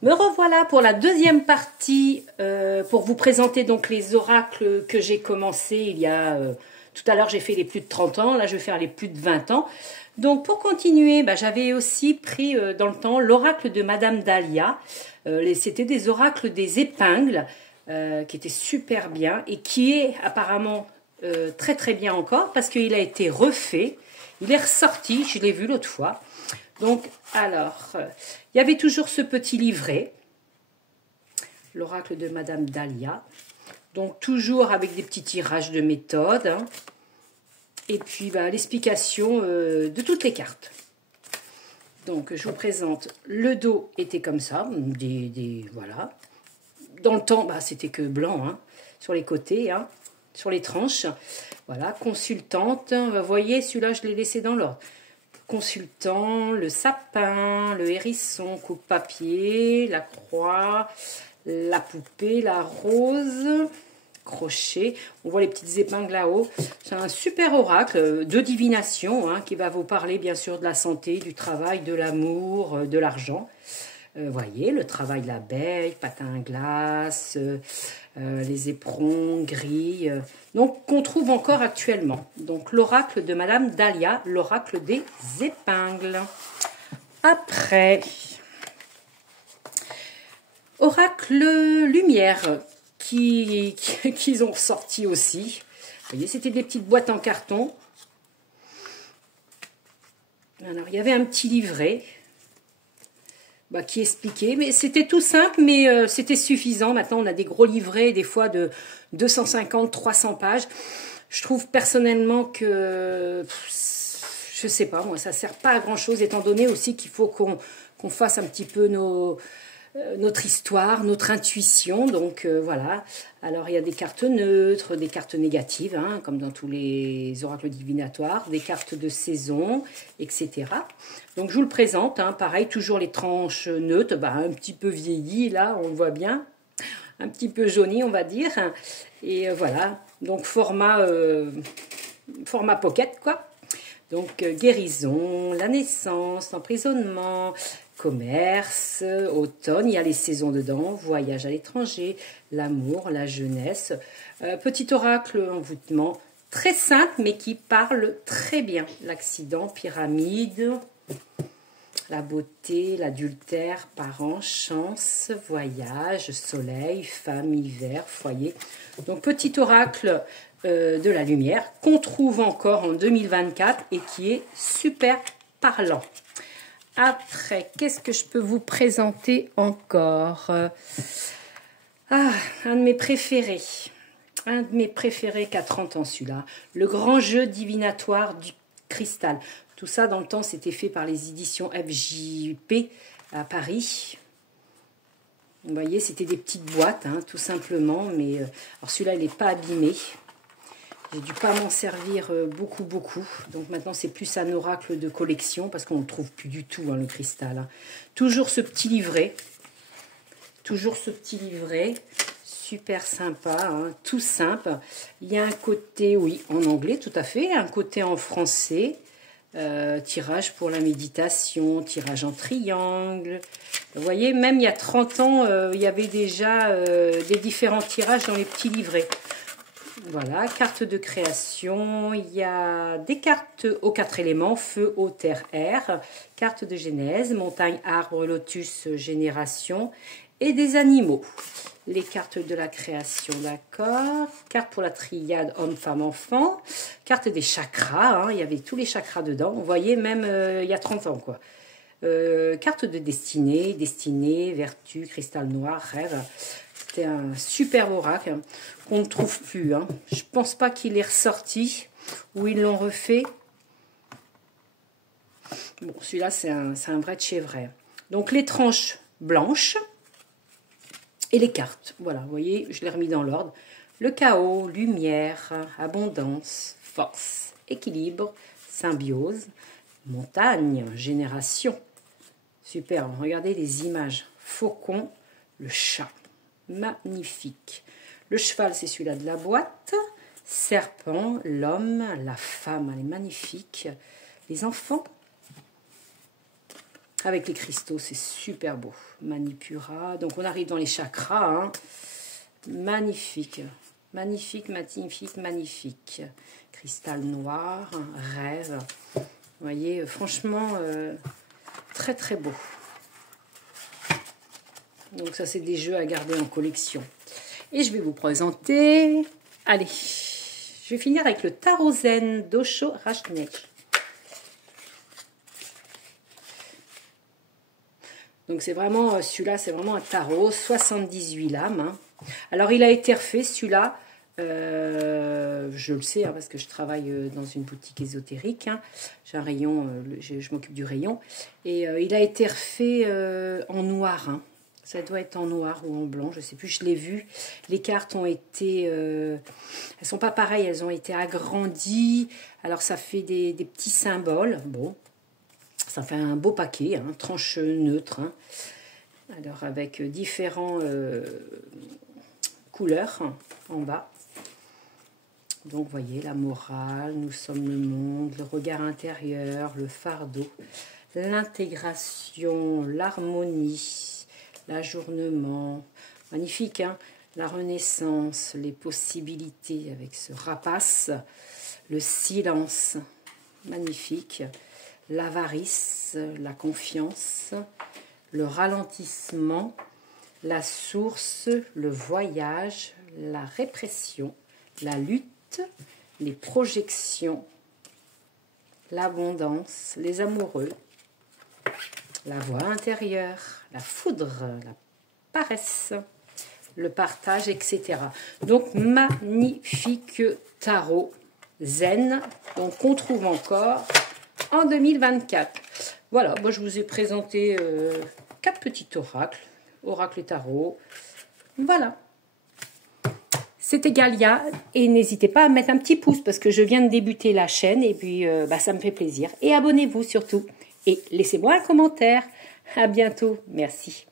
Me revoilà pour la deuxième partie, pour vous présenter donc les oracles que j'ai commencé il y a... tout à l'heure j'ai fait les plus de 30 ans, là je vais faire les plus de 20 ans. Donc pour continuer, j'avais aussi pris dans le temps l'oracle de Madame Dahlia. C'était des oracles des épingles, qui étaient super bien et qui est apparemment très très bien encore parce qu'il a été refait. Il est ressorti, je l'ai vu l'autre fois. Donc, alors, il y avait toujours ce petit livret, l'oracle de Madame Dahlia. Donc, toujours avec des petits tirages de méthode. Hein. Et puis, l'explication de toutes les cartes. Donc, je vous présente, le dos était comme ça, voilà. Dans le temps, c'était que blanc, hein, sur les côtés, hein, sur les tranches. Voilà, consultante. Vous voyez, celui-là, je l'ai laissé dans l'ordre. Consultant, le sapin, le hérisson, coupe-papier, la croix, la poupée, la rose, crochet. On voit les petites épingles là-haut. C'est un super oracle de divination qui va vous parler bien sûr de la santé, du travail, de l'amour, de l'argent. Voyez, le travail de l'abeille, patin à glace, les éperons, grilles, donc qu'on trouve encore actuellement. Donc l'oracle de Madame Dahlia, l'oracle des épingles. Après, oracle lumière qu'ils ont sorti aussi. Vous voyez, c'était des petites boîtes en carton. Alors il y avait un petit livret. Qui expliquait, mais c'était tout simple, mais c'était suffisant. Maintenant, on a des gros livrets, des fois de 250, 300 pages. Je trouve personnellement que, je sais pas, moi, ça sert pas à grand chose, étant donné aussi qu'il faut qu'on fasse un petit peu notre histoire, notre intuition. Donc voilà. Alors il y a des cartes neutres, des cartes négatives, hein, comme dans tous les oracles divinatoires, des cartes de saison, etc. Donc je vous le présente, hein, pareil, toujours les tranches neutres, un petit peu vieilli, là, on le voit bien, un petit peu jauni, on va dire. Et voilà, donc format pocket, quoi. Donc guérison, la naissance, l'emprisonnement, commerce, automne, il y a les saisons dedans, voyage à l'étranger, l'amour, la jeunesse. Petit oracle envoûtement, très simple mais qui parle très bien. L'accident, pyramide, la beauté, l'adultère, parents, chance, voyage, soleil, femme, hiver, foyer. Donc petit oracle de la lumière qu'on trouve encore en 2024 et qui est super parlant. Après, qu'est-ce que je peux vous présenter encore? Un de mes préférés. Un de mes préférés qu'à 30 ans celui-là. Le grand jeu divinatoire du cristal. Tout ça, dans le temps, c'était fait par les éditions FJP à Paris. Vous voyez, c'était des petites boîtes, hein, tout simplement. Mais alors celui-là, il n'est pas abîmé. J'ai dû pas m'en servir beaucoup. Donc maintenant, c'est plus un oracle de collection parce qu'on ne le trouve plus du tout, hein, le cristal. Hein. Toujours ce petit livret. Super sympa, hein, tout simple. Il y a un côté, oui, en anglais, tout à fait. Un côté en français. Tirage pour la méditation, tirage en triangle. Vous voyez, même il y a 30 ans, il y avait déjà des différents tirages dans les petits livrets. Voilà, carte de création, il y a des cartes aux 4 éléments, feu, eau, terre, air, carte de genèse, montagne, arbre, lotus, génération et des animaux. Les cartes de la création, d'accord, carte pour la triade homme, femme, enfant, carte des chakras, hein, il y avait tous les chakras dedans, vous voyez même il y a 30 ans quoi. Carte de destinée, vertu, cristal noir, rêve. C'était un super oracle hein, qu'on ne trouve plus. Hein. Je pense pas qu'il est ressorti ou ils l'ont refait. Bon, celui-là, c'est un vrai de chez vrai. Donc, les tranches blanches et les cartes. Voilà, vous voyez, je l'ai remis dans l'ordre. Le chaos, lumière, abondance, force, équilibre, symbiose, montagne, génération. Super, regardez les images. Faucon, le chat. Magnifique. Le cheval, c'est celui-là de la boîte. Serpent, l'homme, la femme, elle est magnifique. Les enfants. avec les cristaux, c'est super beau. Manipura, donc on arrive dans les chakras, hein. Magnifique, magnifique, magnifique, magnifique. Cristal noir, rêve. Vous voyez, franchement, très très beau. Donc ça, c'est des jeux à garder en collection. Et je vais vous présenter... Allez, je vais finir avec le Tarot Zen d'Osho Rajneesh. Donc c'est vraiment, celui-là, c'est vraiment un tarot, 78 lames. Hein. Alors il a été refait, celui-là, je le sais, hein, parce que je travaille dans une boutique ésotérique. Hein. J'ai un rayon, je m'occupe du rayon. Et il a été refait en noir. Hein. Ça doit être en noir ou en blanc, je ne sais plus, je l'ai vu. Les cartes ont été... elles ne sont pas pareilles, elles ont été agrandies. Alors ça fait des petits symboles. Bon, ça fait un beau paquet, hein, tranche neutre. Hein. Alors avec différentes couleurs hein, en bas. Donc vous voyez, la morale, nous sommes le monde, le regard intérieur, le fardeau, l'intégration, l'harmonie, l'ajournement, magnifique, hein, la renaissance, les possibilités avec ce rapace, le silence, magnifique, l'avarice, la confiance, le ralentissement, la source, le voyage, la répression, la lutte, les projections, l'abondance, les amoureux, la voix intérieure, la foudre, la paresse, le partage, etc. Donc, magnifique tarot zen, donc on trouve encore en 2024. Voilà, moi je vous ai présenté 4 petits oracles et tarot. Voilà. C'était Galia et n'hésitez pas à mettre un petit pouce parce que je viens de débuter la chaîne et puis ça me fait plaisir. Et abonnez-vous surtout et laissez-moi un commentaire. À bientôt. Merci.